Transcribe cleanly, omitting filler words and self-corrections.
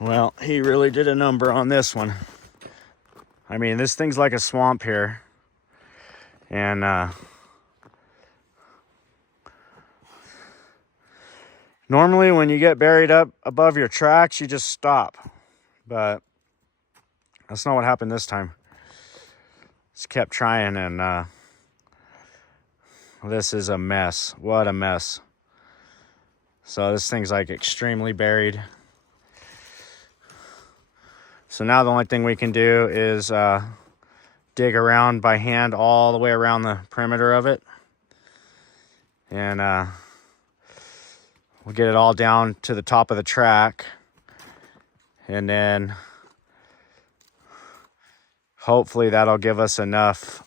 Well, he really did a number on this one. I mean, this thing's like a swamp here. And normally when you get buried up above your tracks, you just stop. But that's not what happened this time. Just kept trying, and this is a mess. What a mess. So this thing's like extremely buried. So now the only thing we can do is dig around by hand all the way around the perimeter of it. And we'll get it all down to the top of the track. And then hopefully that'll give us enough